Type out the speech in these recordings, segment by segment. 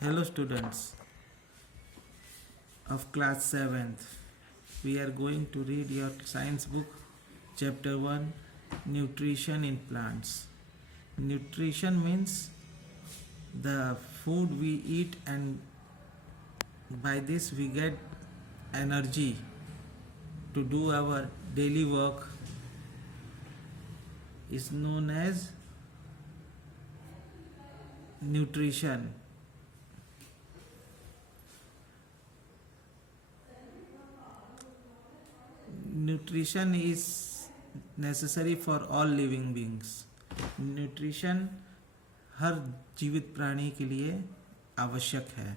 Hello students of class 7th. We are going to read your science book chapter 1 Nutrition in Plants. Nutrition means the food we eat, and by this we get energy to do our daily work, is known as nutrition. Nutrition is necessary for all living beings. Nutrition हर जीवित प्राणी के लिए आवश्यक है.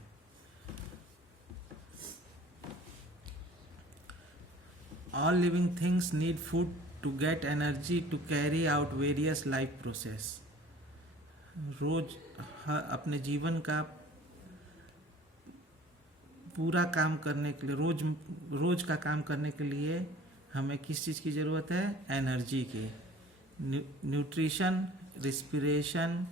All living things need food to get energy to carry out various life process. रोज अपने जीवन का पूरा काम करने के लिए, रोज का काम करने के लिए हमें किस चीज़ की ज़रूरत है? एनर्जी की. Nutrition, respiration,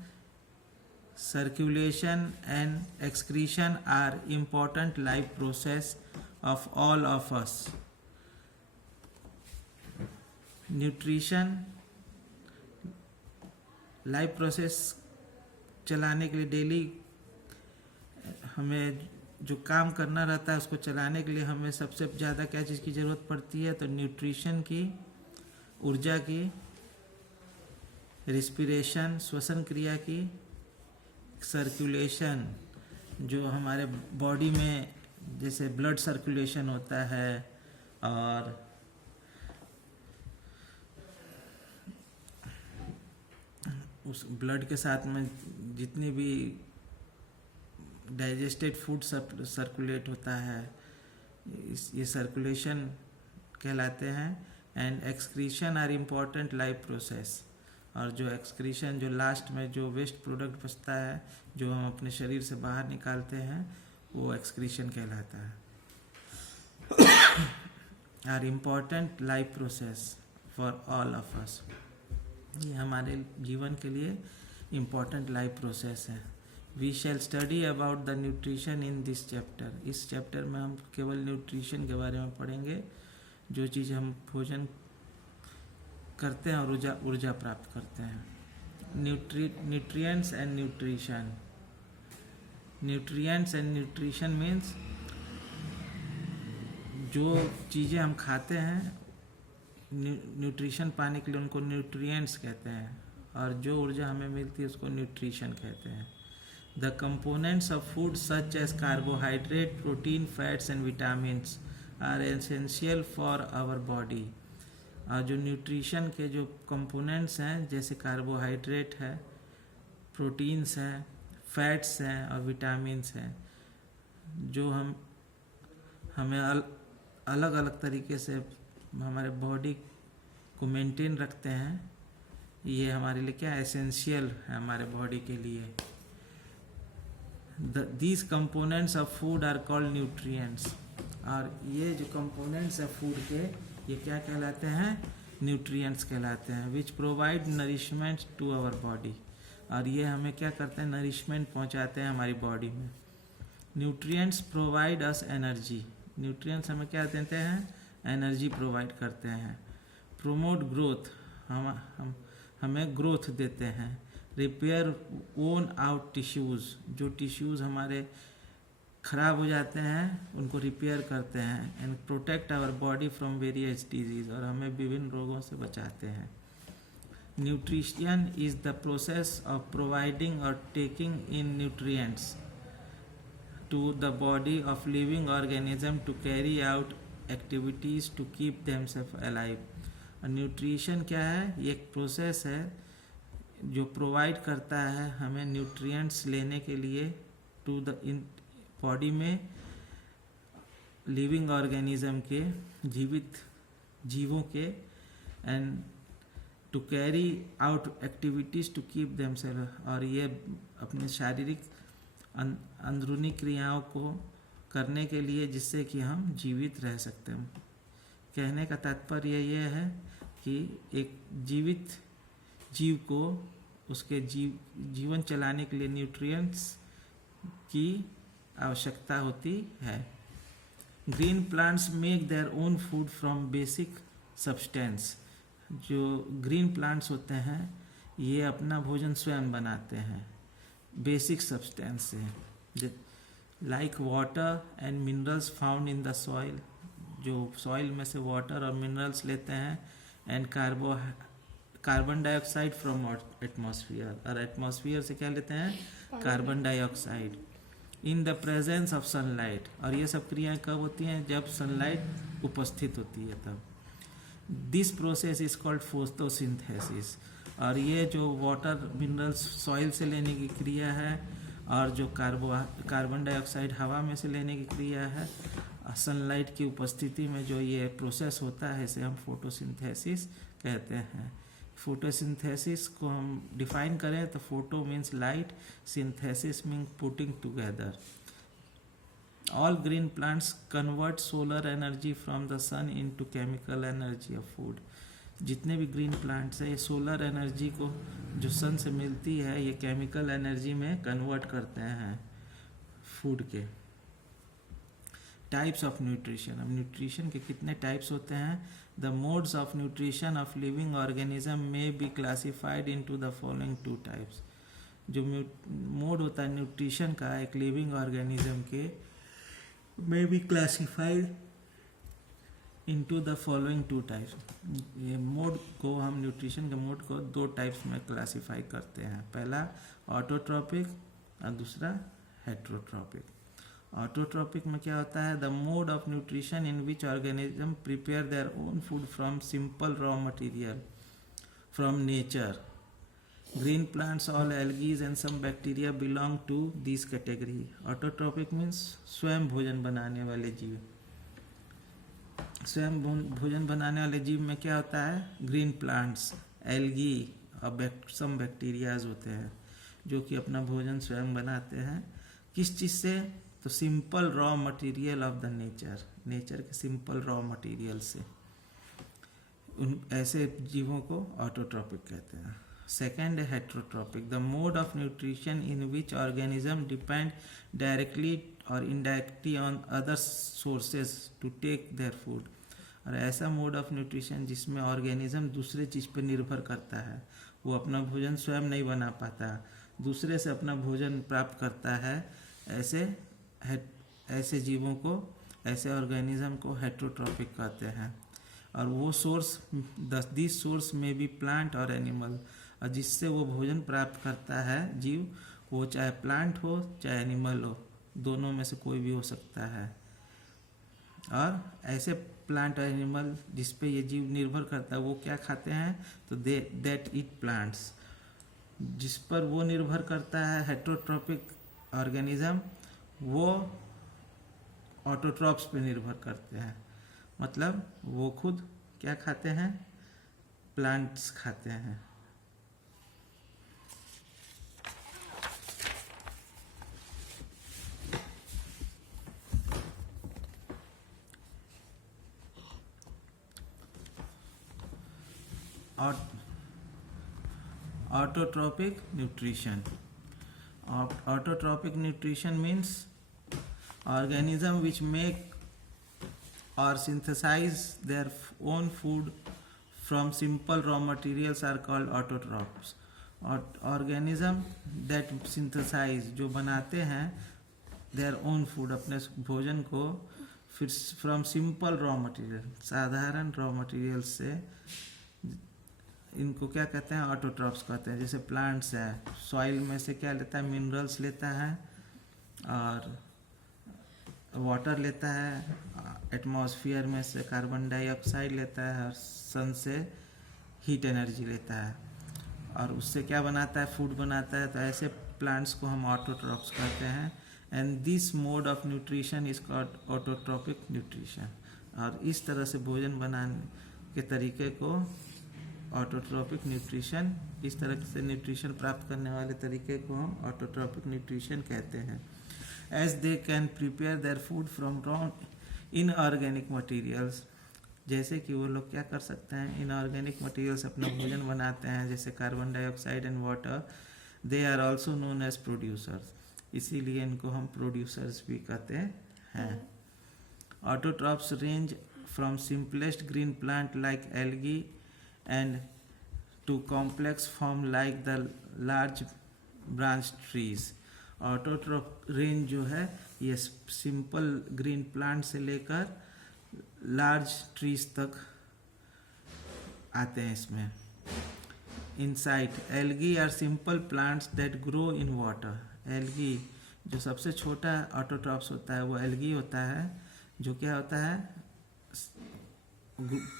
circulation and excretion are important life process of all of us. Nutrition life process चलाने के लिए डेली हमें जो काम करना रहता है उसको चलाने के लिए हमें सबसे ज़्यादा क्या चीज़ की ज़रूरत पड़ती है? तो न्यूट्रिशन की, ऊर्जा की, रिस्पिरेशन श्वसन क्रिया की, सर्कुलेशन जो हमारे बॉडी में जैसे ब्लड सर्कुलेशन होता है, और उस ब्लड के साथ में जितनी भी डाइजेस्टेड फूड सर्कुलेट होता है, ये सर्कुलेशन कहलाते हैं. And excretion are important life process. और जो एक्सक्रीशन, जो लास्ट में जो वेस्ट प्रोडक्ट बचता है जो हम अपने शरीर से बाहर निकालते हैं, वो एक्सक्रीशन कहलाता है. Are important life process for all of us. ये हमारे जीवन के लिए इम्पॉर्टेंट लाइफ प्रोसेस है. We shall study about the nutrition in this chapter. इस चैप्टर में हम केवल न्यूट्रिशन के बारे में पढ़ेंगे, जो चीज़ हम भोजन करते हैं और ऊर्जा प्राप्त करते हैं. Nutrients and nutrition. Nutrients and nutrition means जो चीज़ें हम खाते हैं न्यूट्रिशन पाने के लिए उनको न्यूट्रिएंट्स कहते हैं, और जो ऊर्जा हमें मिलती है उसको न्यूट्रिशन कहते हैं. The components of food such as carbohydrate, protein, fats and vitamins are essential for our body. और जो न्यूट्रिशन के जो कंपोनेंट्स हैं, जैसे कार्बोहाइड्रेट है, प्रोटीन्स हैं, फैट्स हैं और विटामिन्स हैं, जो हमें अलग अलग तरीके से हमारे बॉडी को मेंटेन रखते हैं. ये हमारे लिए क्या एसेंशियल है हमारे बॉडी के लिए. These components of food are called nutrients. और ये जो कंपोनेंट्स हैं फूड के, ये क्या कहलाते हैं? न्यूट्रिएंट्स कहलाते हैं. Which provide nourishment to our body. और ये हमें क्या करते हैं? नरिशमेंट पहुंचाते हैं हमारी बॉडी में. Nutrients provide us energy. Nutrients हमें क्या देते हैं? एनर्जी प्रोवाइड करते हैं. Promote growth. हमें ग्रोथ देते हैं. Repair worn out tissues. जो टिश्यूज़ हमारे ख़राब हो जाते हैं उनको रिपेयर करते हैं. And protect our body from various diseases. और हमें विभिन्न रोगों से बचाते हैं. Nutrition is the process of providing और taking in nutrients to the body of living organism to carry out activities to keep themselves alive. और न्यूट्रिशन क्या है? ये एक प्रोसेस है जो प्रोवाइड करता है हमें न्यूट्रिएंट्स लेने के लिए टू द इन बॉडी में लिविंग ऑर्गेनिज्म के, जीवित जीवों के, and to carry out activities to keep themself. और ये अपने शारीरिक अंदरूनी क्रियाओं को करने के लिए जिससे कि हम जीवित रह सकते हैं. कहने का तात्पर्य ये है कि एक जीवित जीव को उसके जीवन चलाने के लिए न्यूट्रिएंट्स की आवश्यकता होती है। Green plants make their own food from basic substance. जो ग्रीन प्लांट्स होते हैं ये अपना भोजन स्वयं बनाते हैं बेसिक सब्सटेंस से, like water and minerals found in the soil. जो सॉइल में से वाटर और मिनरल्स लेते हैं, and carbon dioxide from atmosphere, और एटमॉस्फेयर से क्या लेते हैं, carbon dioxide, in the presence of sunlight. और ये सब क्रियाएं कब होती हैं, जब सनलाइट उपस्थित होती है तब। This process is called photosynthesis. और ये जो वाटर मिनरल्स सॉइल से लेने की क्रिया है और जो कार्बन डाइऑक्साइड हवा में से लेने की क्रिया है, सनलाइट की उपस्थिति में जो ये प्रोसेस होता है इसे हम फोटोसिंथेसिस कहते हैं। फोटोसिंथेसिस को हम डिफाइन करें तो photo means light, synthesis means putting together. All green plants convert solar energy from the sun into chemical energy of food. जितने भी ग्रीन प्लांट्स हैं ये सोलर एनर्जी को जो सन से मिलती है ये केमिकल एनर्जी में कन्वर्ट करते हैं फूड के। Types of nutrition. अब न्यूट्रिशन के कितने टाइप्स होते हैं। The modes of nutrition of living organism में be classified into the following two types. जो मोड होता है न्यूट्रिशन का एक लिविंग ऑर्गेनिज्म के में be classified into the following two types. ये मोड को हम न्यूट्रिशन के मोड को दो टाइप्स में क्लासिफाई करते हैं। पहला ऑटोट्रॉपिक और दूसरा हेट्रोट्रॉपिक। ऑटोट्रॉपिक में क्या होता है, the mode of nutrition in which organism prepare their own food from simple raw material from nature. Green plants, all algae and some bacteria belong to this category. Autotrophic means स्वयं भोजन बनाने वाले जीव। स्वयं भोजन बनाने वाले जीव में क्या होता है, ग्रीन प्लांट्स, एल्गी और सम बैक्टीरियाज होते हैं जो कि अपना भोजन स्वयं बनाते हैं। किस चीज़ से, तो simple raw material of the nature, nature के सिंपल रॉ मटेरियल से। उन ऐसे जीवों को ऑटोट्रॉपिक कहते हैं। सेकेंड है heterotrophic, the mode of nutrition in which organism depend directly और indirectly on other sources to take their food. और ऐसा मोड ऑफ न्यूट्रिशन जिसमें ऑर्गेनिज्म दूसरे चीज़ पर निर्भर करता है, वो अपना भोजन स्वयं नहीं बना पाता, दूसरे से अपना भोजन प्राप्त करता है, ऐसे जीवों को, ऐसे ऑर्गेनिज्म को हेट्रोट्रॉपिक कहते हैं। और वो सोर्स, दिस सोर्स में भी प्लांट और एनिमल, और जिससे वो भोजन प्राप्त करता है जीव, वो चाहे प्लांट हो चाहे एनिमल हो, दोनों में से कोई भी हो सकता है। और ऐसे प्लांट और एनिमल जिस पे ये जीव निर्भर करता है वो क्या खाते हैं, तो दैट ईट प्लांट्स। जिस पर वो निर्भर करता है हेट्रोट्रॉपिक ऑर्गेनिज्म, वो ऑटोट्रॉप्स पे निर्भर करते हैं, मतलब वो खुद क्या खाते हैं, प्लांट्स खाते हैं। Autotrophic nutrition. Autotrophic nutrition means organism which make or synthesize their own food from simple raw materials are called autotrophs. Organism that synthesize, जो बनाते हैं their own food, अपने भोजन को फिर from simple raw material, साधारण raw materials से, इनको क्या कहते हैं, ऑटोट्रॉप्स कहते हैं। जैसे प्लांट्स है, सॉइल में से क्या लेता है, मिनरल्स लेता है और वाटर लेता है, एटमॉस्फेयर में से कार्बन डाइऑक्साइड लेता है और सन से हीट एनर्जी लेता है और उससे क्या बनाता है, फूड बनाता है। तो ऐसे प्लांट्स को हम ऑटोट्रॉप्स कहते हैं। And this mode of nutrition is called autotrophic nutrition. और इस तरह से भोजन बनाने के तरीके को ऑटोट्रॉपिक न्यूट्रिशन, इस तरह से न्यूट्रिशन प्राप्त करने वाले तरीके को हम ऑटोट्रॉपिक न्यूट्रिशन कहते हैं। As they can prepare their food from raw inorganic materials, जैसे कि वो लोग क्या कर सकते हैं, इनऑर्गेनिक मटेरियल से अपना भोजन बनाते हैं, जैसे carbon dioxide and water. They are also known as producers. इसीलिए इनको हम प्रोड्यूसर्स भी कहते हैं। Autotrophs range from simplest green plant like algae and to complex form like the large branch trees. Autotroph range जो है ये सिंपल ग्रीन प्लांट से लेकर लार्ज ट्रीज तक आते हैं इसमें। Insight algae are simple plants that grow in water. Algae जो सबसे छोटा ऑटोट्रॉप्स होता है वो एल्गी होता है, जो क्या होता है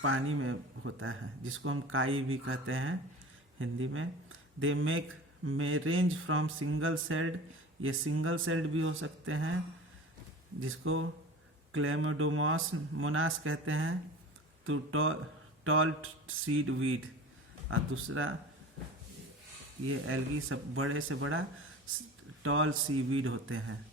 पानी में होता है, जिसको हम काई भी कहते हैं हिंदी में। दे मे रेंज फ्रॉम सिंगल सेल्ड, ये सिंगल सेल्ड भी हो सकते हैं जिसको क्लेमोडोमोस मोनास कहते हैं, तो टॉल सीड वीड। और दूसरा ये एल्गी सब बड़े से बड़ा टॉल सीवीड होते हैं।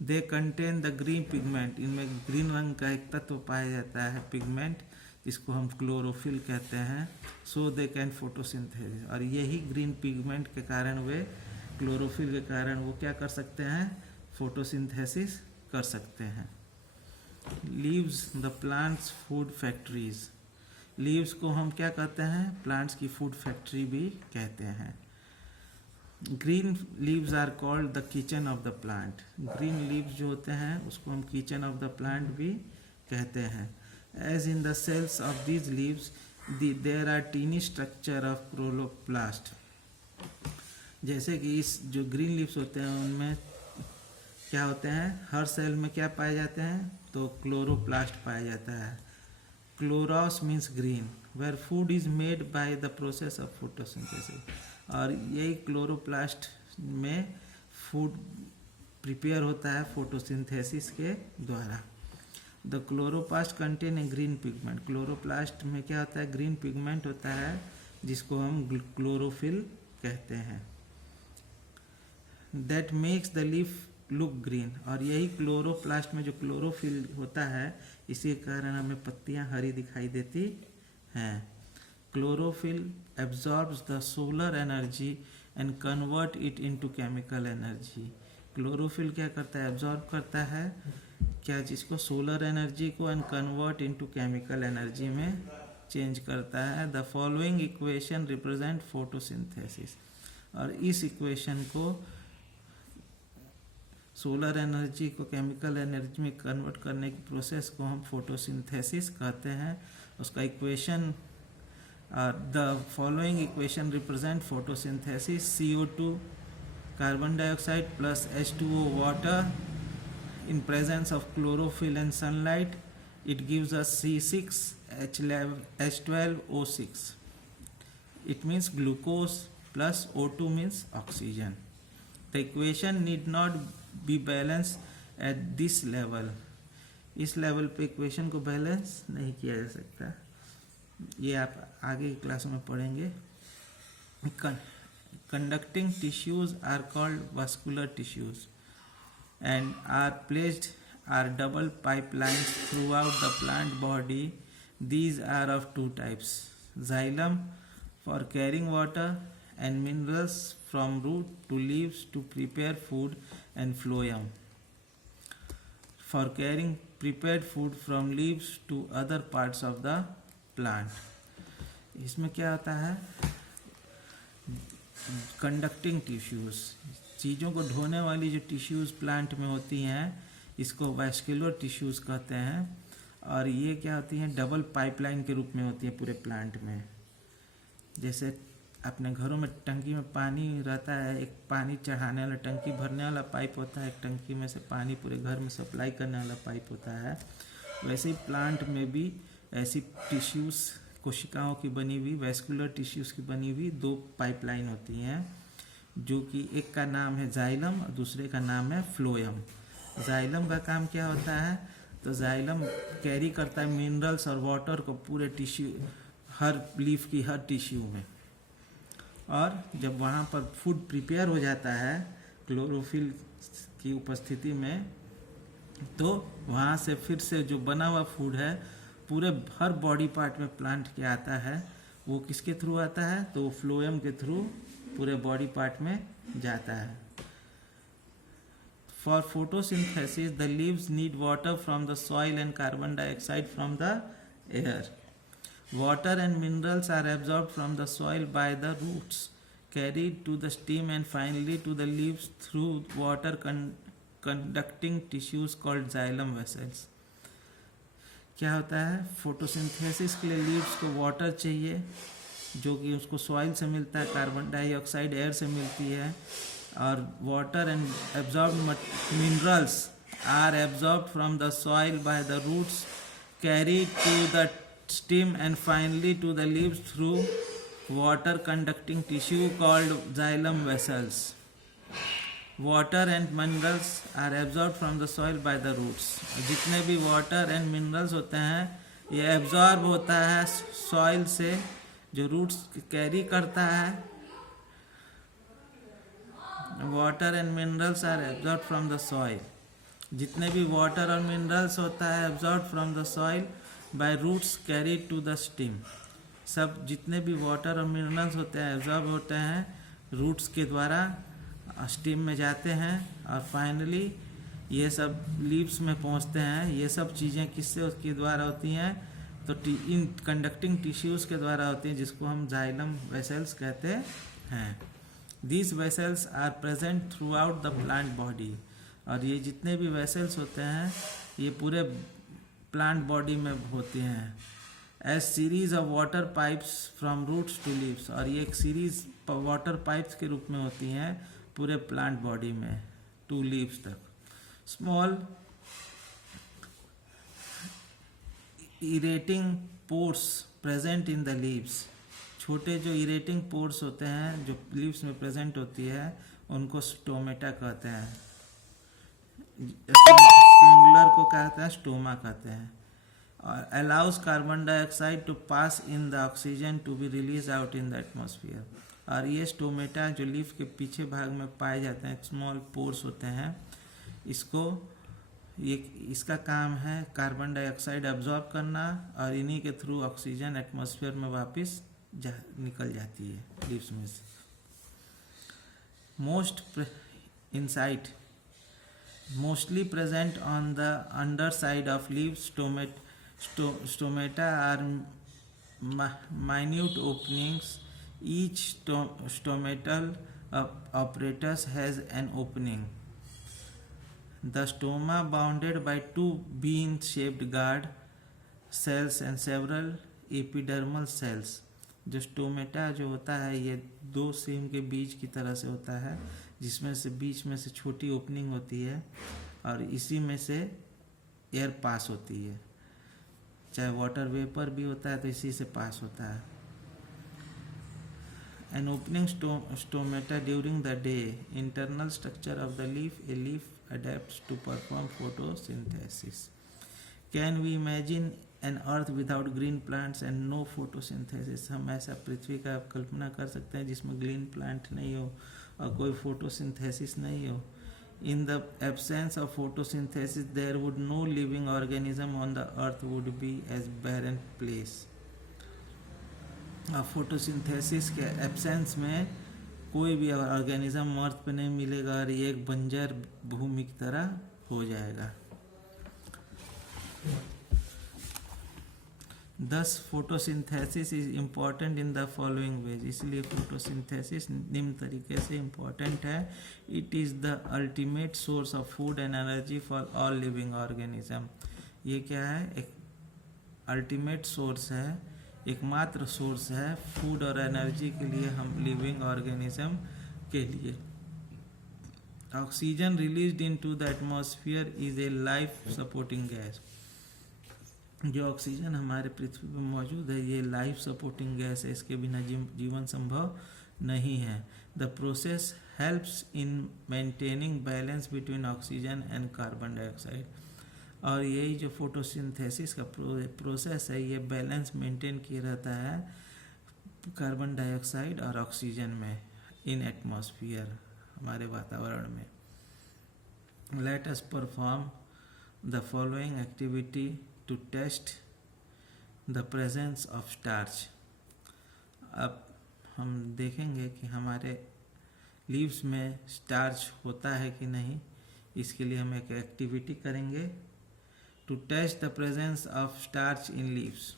They contain the green pigment, इनमें ग्रीन रंग का एक तत्व पाया जाता है पिगमेंट, जिसको हम क्लोरोफिल कहते हैं। सो दे कैन फोटोसिंथेसिस, और यही ग्रीन पिगमेंट के कारण वे क्लोरोफिल के कारण वो क्या कर सकते हैं, फोटोसिंथेसिस कर सकते हैं। Leaves the plants food factories, leaves को हम क्या कहते हैं, प्लांट्स की फूड फैक्ट्री भी कहते हैं। Green leaves are called the kitchen of the plant, green leaves जो होते हैं उसको हम किचन ऑफ द प्लांट भी कहते हैं। As in the cells of these leaves there are tiny structure of chloroplast, जैसे कि इस जो ग्रीन लीव्स होते हैं उनमें क्या होते हैं, हर सेल में क्या पाए जाते हैं, तो क्लोरोप्लास्ट पाया जाता है। Chloros means green, where food is made by the process of photosynthesis, और यही क्लोरोप्लास्ट में फूड प्रिपेयर होता है फोटोसिंथेसिस के द्वारा। The chloroplast contain a green pigment, chloroplast में क्या होता है, ग्रीन पिगमेंट होता है जिसको हम क्लोरोफिल कहते हैं। That makes the leaf look green, और यही क्लोरोप्लास्ट में जो क्लोरोफिल होता है इसी के कारण हमें पत्तियां हरी दिखाई देती हैं। Chlorophyll absorbs the solar energy and convert it into chemical energy, chlorophyll क्या करता है, एब्जॉर्ब करता है क्या, जिसको सोलर एनर्जी को and convert into chemical energy में चेंज करता है। The following equation represent photosynthesis, और इस इक्वेशन को सोलर एनर्जी को केमिकल एनर्जी में कन्वर्ट करने की प्रोसेस को हम फोटोसिंथेसिस कहते हैं। उसका equation the following equation represent photosynthesis, CO2 carbon dioxide plus H2O water in presence of chlorophyll and sunlight, it gives us C6H12O6. It means glucose plus O2 means oxygen. The equation need not be balanced at this level. इस level पे equation को balance नहीं किया जा सकता, ये आप आगे की क्लास में पढ़ेंगे। Conducting tissues are called vascular tissues and are double pipelines throughout the plant body. These are of two types: xylem for carrying water and minerals from root to leaves to prepare food, and phloem for carrying prepared food from leaves to other parts of the plant. इसमें क्या होता है, conducting tissues, चीज़ों को ढोने वाली जो tissues plant में होती हैं इसको वैस्कुलर टिश्यूज़ कहते हैं, और ये क्या होती हैं, डबल पाइपलाइन के रूप में होती है पूरे प्लांट में। जैसे अपने घरों में टंकी में पानी रहता है, एक पानी चढ़ाने वाला टंकी भरने वाला पाइप होता है, एक टंकी में से पानी पूरे घर में सप्लाई करने वाला पाइप होता है, वैसे ही प्लांट में भी ऐसी टिश्यूज़ कोशिकाओं की बनी हुई वैस्कुलर टिश्यूज़ की बनी हुई दो पाइपलाइन होती हैं, जो कि एक का नाम है जाइलम और दूसरे का नाम है फ्लोएम। जाइलम का काम क्या होता है, तो जाइलम कैरी करता है मिनरल्स और वाटर को पूरे टिश्यू, हर लीफ की हर टिश्यू में, और जब वहाँ पर फूड प्रिपेयर हो जाता है क्लोरोफिल की उपस्थिति में, तो वहाँ से फिर से जो बना हुआ फूड है पूरे हर बॉडी पार्ट में प्लांट के आता है, वो किसके थ्रू आता है, तो फ्लोएम के थ्रू पूरे बॉडी पार्ट में जाता है। For photosynthesis, the leaves need water from the soil and carbon dioxide from the air. Water and minerals are absorbed from the soil by the roots, carried to the stem and finally to the leaves through water conducting tissues called xylem vessels. क्या होता है, photosynthesis के लिए leaves को water चाहिए जो कि उसको सॉइल से मिलता है, कार्बन डाइऑक्साइड एयर से मिलती है, और water and absorbed minerals are absorbed from the soil by the roots, carried to the stem and finally to the leaves through water conducting tissue called xylem vessels. Water and minerals are absorb from the soil by the roots. जितने भी water and minerals होते हैं ये absorb होता है soil से, जो roots carry करता है. Water and minerals are absorb from the soil. जितने भी वाटर और मिनरल्स होता है absorb from the soil by roots carried to the stem. सब जितने भी वाटर और मिनरल्स होते हैं एब्जॉर्ब होते हैं रूट्स के द्वारा, स्टीम में जाते हैं और फाइनली ये सब लीव्स में पहुंचते हैं. ये सब चीज़ें किससे उसके द्वारा होती हैं, तो इन कंडक्टिंग टिश्यूज़ के द्वारा होती हैं जिसको हम जाइलम वेसल्स कहते हैं. These vessels are present throughout the plant body. और ये जितने भी वेसल्स होते हैं ये पूरे प्लांट बॉडी में होते हैं as series of water pipes from roots to leaves. और ये एक सीरीज वाटर पाइप्स के रूप में होती हैं पूरे प्लांट बॉडी में टू लीव्स तक. Small aerating pores present in the leaves. छोटे जो इरेटिंग पोर्स होते हैं जो लीव्स में प्रेजेंट होती है उनको स्टोमेटा कहते हैं. सिंगुलर को कहते हैं स्टोमा कहते हैं. और allows carbon dioxide to pass in the oxygen to be release out in the atmosphere. और ये स्टोमेटा जो लीफ के पीछे भाग में पाए जाते हैं, स्मॉल पोर्स होते हैं, इसका काम है कार्बन डाइऑक्साइड एब्जॉर्ब करना और इन्हीं के थ्रू ऑक्सीजन एटमॉस्फेयर में वापस निकल जाती है लीव्स में से. Mostly present on the under side of leaves. Stomata are minute openings. Each stomatal apparatus has an opening. The stoma bounded by two bean-shaped guard cells and several epidermal cells. जो stomata जो होता है ये दो सीम के बीच की तरह से होता है जिसमें से बीच में से छोटी ओपनिंग होती है और इसी में से एयर पास होती है. चाहे वाटर वेपर भी होता है तो इसी से पास होता है. An opening stomata during the day. Internal structure of the leaf. A leaf adapts to perform photosynthesis. Can we imagine an earth without green plants and no photosynthesis? हम ऐसा पृथ्वी का कल्पना कर सकते हैं जिसमें ग्रीन प्लांट नहीं हो और कोई फोटोसिंथेसिस नहीं हो. In the absence of photosynthesis, there would no living organism on the earth would be as barren place. Photosynthesis के एब्सेंस में कोई भी ऑर्गेनिज्म अर्थ पे नहीं मिलेगा और ये एक बंजर भूमि की तरह हो जाएगा. Thus photosynthesis is important in the following ways. इसलिए फोटोसिंथेसिस निम्न तरीके से इम्पोर्टेंट है. It is the ultimate source of food and energy for all living organism. ये क्या है, एक अल्टीमेट सोर्स है, एकमात्र सोर्स है फूड और एनर्जी के लिए हम लिविंग ऑर्गेनिज्म के लिए. Oxygen released into the atmosphere is a life supporting gas. जो ऑक्सीजन हमारे पृथ्वी पर मौजूद है ये लाइफ सपोर्टिंग गैस है, इसके बिना जीवन संभव नहीं है. The process helps in maintaining balance between oxygen and carbon dioxide. और यही जो फोटोसिंथेसिस का प्रोसेस है ये बैलेंस मेंटेन किए रहता है कार्बन डाइऑक्साइड और ऑक्सीजन में इन एटमॉस्फेयर, हमारे वातावरण में. Let us perform the following activity to test the presence of starch. अब हम देखेंगे कि हमारे लीव्स में स्टार्च होता है कि नहीं. इसके लिए हम एक एक्टिविटी करेंगे। To test the presence of starch in leaves.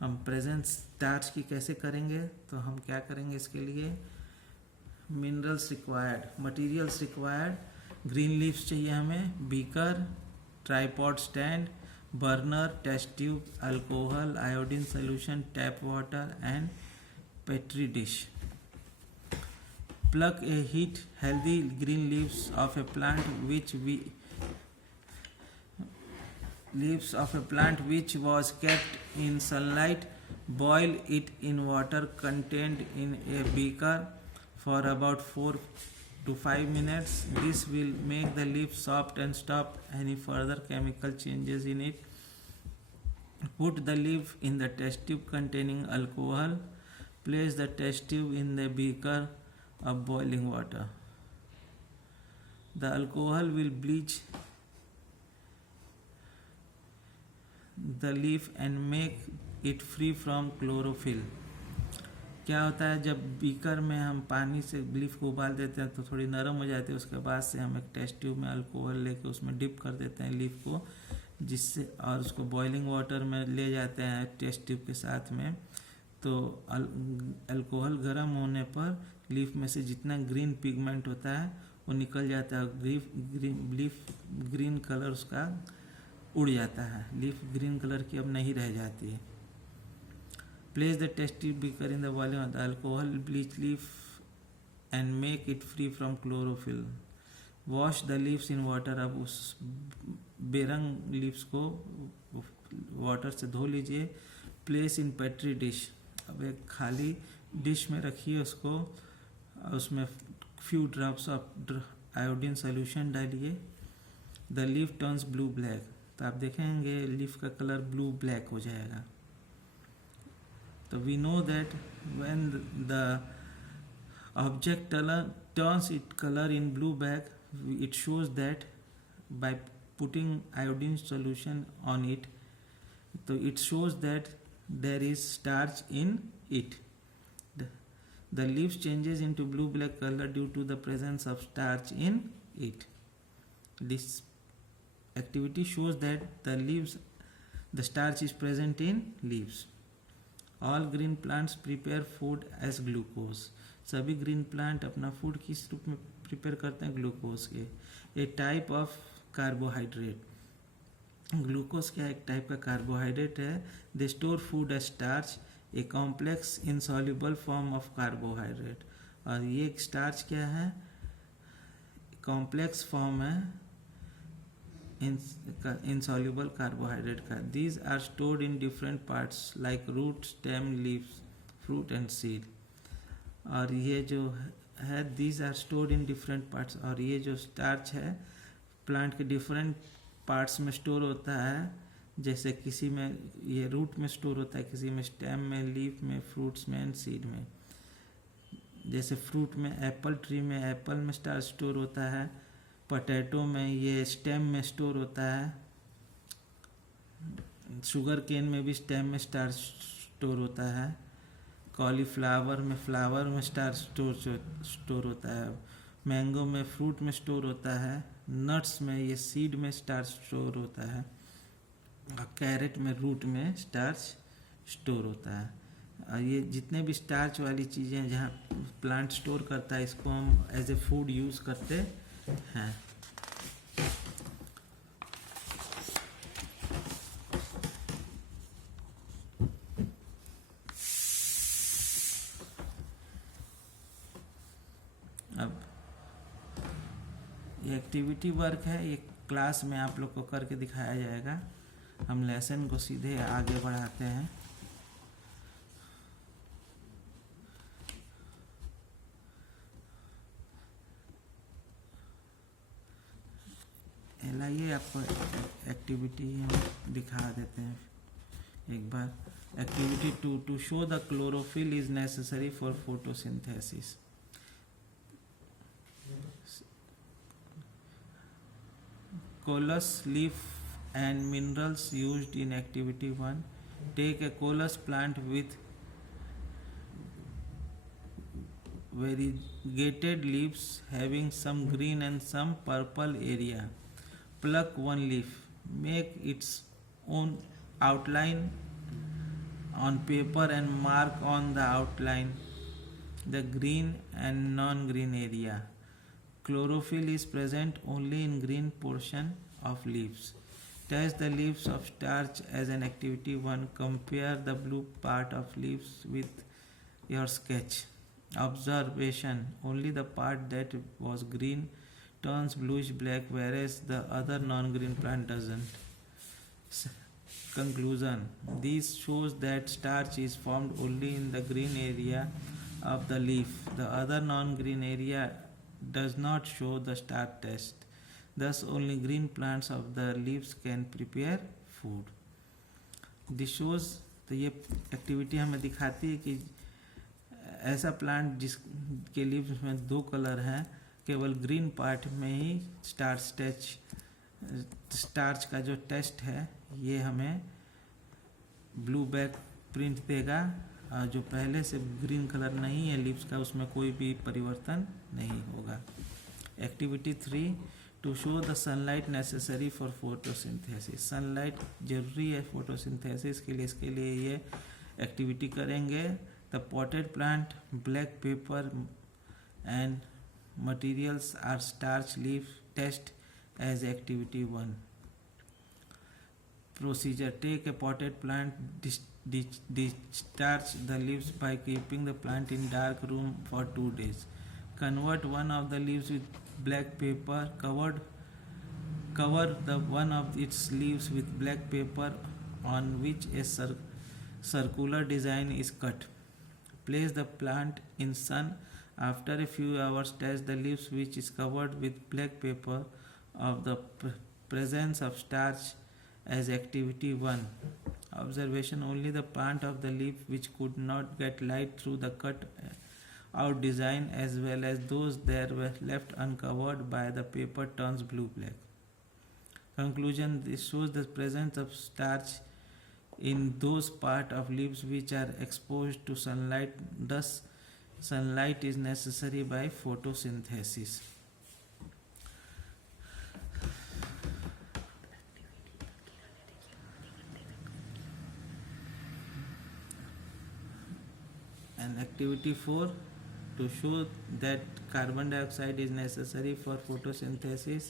हम प्रेजेंस स्टार्च की कैसे करेंगे, तो हम क्या करेंगे इसके लिए, minerals required, materials required, green leaves चाहिए हमें, beaker, tripod stand, burner, test tube, alcohol, iodine solution, tap water and petri dish. Pluck a heat healthy green leaves of a plant which was kept in sunlight. Boil it in water contained in a beaker for about 4 to 5 minutes. This will make the leaf soft and stop any further chemical changes in it. Put the leaf in the test tube containing alcohol. Place the test tube in the beaker of boiling water. The alcohol will bleach the leaf and make it free from chlorophyll. क्या होता है, जब beaker में हम पानी से leaf को उबाल देते हैं तो थोड़ी नरम हो जाती है, उसके बाद से हम एक टेस्ट ट्यूब में अल्कोहल लेके उसमें डिप कर देते हैं लीफ को, जिससे और उसको बॉइलिंग वाटर में ले जाते हैं टेस्ट ट्यूब के साथ में। तो अल्कोहल गर्म होने पर लीफ में से जितना ग्रीन पिगमेंट होता है वो निकल जाता है, लीफ ग्रीन कलर उसका उड़ जाता है, लीफ ग्रीन कलर की अब नहीं रह जाती है। Place the test tube beaker in the volume of the alcohol bleach leaf and make it free from chlorophyll. Wash the leaves in water. अब उस बेरंग लीव्स को वाटर से धो लीजिए। Place in petri dish. अब एक खाली डिश में रखिए उसको, उसमें few drops of iodine solution डालिए। The leaf turns blue black. तो आप देखेंगे लीफ का कलर ब्लू ब्लैक हो जाएगा। तो we know that when the object turns it colour in blue black, it shows that by putting iodine solution on it, so it shows that there is starch in it. The leaves changes into blue black color due to the presence of starch in it. This activity shows that the starch is present in leaves. All green plants prepare food as glucose. सभी green plant अपना food किस रूप में prepare करते हैं, glucose के। A type of carbohydrate. Glucose क्या एक टाइप का कार्बोहाइड्रेट है। They store food as starch, a complex insoluble form of carbohydrate. और ये स्टार्च क्या है, कॉम्प्लेक्स फॉर्म है इनसॉल्युबल कार्बोहाइड्रेट का। These are stored in different parts like root, stem, leaves, fruit and seed. और ये जो है these are stored in different parts. और ये जो स्टार्च है प्लांट के डिफरेंट पार्ट्स में स्टोर होता है। जैसे किसी में ये रूट में स्टोर होता है, किसी में स्टेम में, लीफ में, फ्रूट्स में एंड सीड में। जैसे फ्रूट में एप्पल ट्री में एप्पल में स्टार्च स्टोर होता है, पोटैटो में ये स्टेम में स्टोर होता है, शुगर केन में भी स्टेम में स्टार्च स्टोर होता है, कॉलीफ्लावर में फ्लावर में स्टार्च स्टोर होता है, मैंगो में फ्रूट में स्टोर होता है, नट्स में ये सीड में स्टार्च स्टोर होता है, और कैरेट में रूट में स्टार्च स्टोर होता है। और ये जितने भी स्टार्च वाली चीज़ें हैं जहाँ प्लांट स्टोर करता है, इसको हम एज ए फूड यूज़ करते हैं। अब ये एक्टिविटी वर्क है, ये क्लास में आप लोग को करके दिखाया जाएगा। हम लेसन को सीधे आगे बढ़ाते हैं। लाइए आपको एक्टिविटी हम दिखा देते हैं एक बार। Activity 2, to show the chlorophyll is necessary for photosynthesis. Colous leaf and minerals used in activity 1. Take a colous plant variegated leaves having some green and some purple area. Pluck one leaf, make its own outline on paper and mark on the outline the green and non-green area. Chlorophyll is present only in green portion of leaves. Test the leaves of starch as an activity 1. Compare the blue part of leaves with your sketch. Observation: only the part that was green turns bluish black, whereas the other non-green plant doesn't. Conclusion: this shows that starch is formed only in the green area of the leaf. The other non-green area does not show the starch test. Thus, only green plants of the leaves can prepare food. This shows, तो ये activity हमें दिखाती है कि ऐसा plant जिसके leaves में दो कलर हैं, केवल ग्रीन पार्ट में ही स्टार्च का जो टेस्ट है ये हमें ब्लू बैक प्रिंट देगा, जो पहले से ग्रीन कलर नहीं है लीव्स का उसमें कोई भी परिवर्तन नहीं होगा. Activity 3. To show the sunlight necessary for photosynthesis. Sunlight जरूरी है फोटोसिंथेसिस के लिए, इसके लिए ये एक्टिविटी करेंगे. The potted plant, black paper and materials are starch leaf. Test as activity 1. Procedure: take a potted plant, discharge the leaves by keeping the plant in dark room for 2 days. Convert one of the leaves with black paper. Cover the one of its leaves with black paper on which a circular design is cut. Place the plant in sun. After a few hours, test the leaves which is covered with black paper of the presence of starch as activity 1. Observation: only the part of the leaf which could not get light through the cut out design as well as those that were left uncovered by the paper turns blue-black. Conclusion: this shows the presence of starch in those part of leaves which are exposed to sunlight. Thus, sunlight is necessary by photosynthesis. And activity 4. To show that carbon dioxide is necessary for photosynthesis.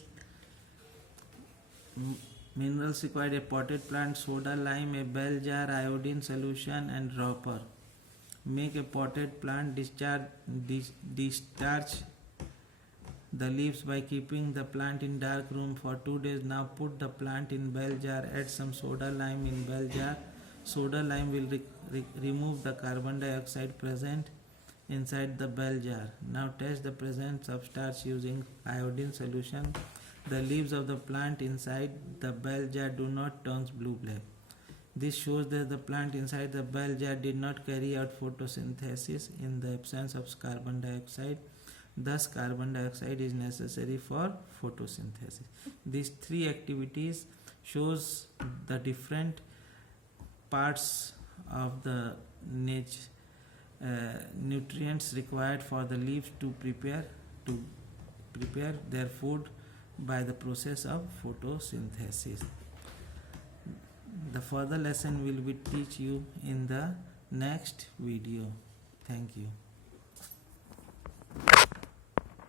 Minerals required: a potted plant, soda lime, a bell jar, iodine solution and dropper. Make a potted plant, discharge the leaves by keeping the plant in dark room for 2 days. Now put the plant in bell jar, add some soda lime in bell jar. Soda lime will remove the carbon dioxide present inside the bell jar. Now test the presence of starch using iodine solution. The leaves of the plant inside the bell jar do not turn blue-black. This shows that the plant inside the bell jar did not carry out photosynthesis in the absence of carbon dioxide. Thus, carbon dioxide is necessary for photosynthesis. These 3 activities shows the different parts of the nutrients required for the leaves to prepare their food by the process of photosynthesis. The further lesson will be teach you in the next video. Thank you.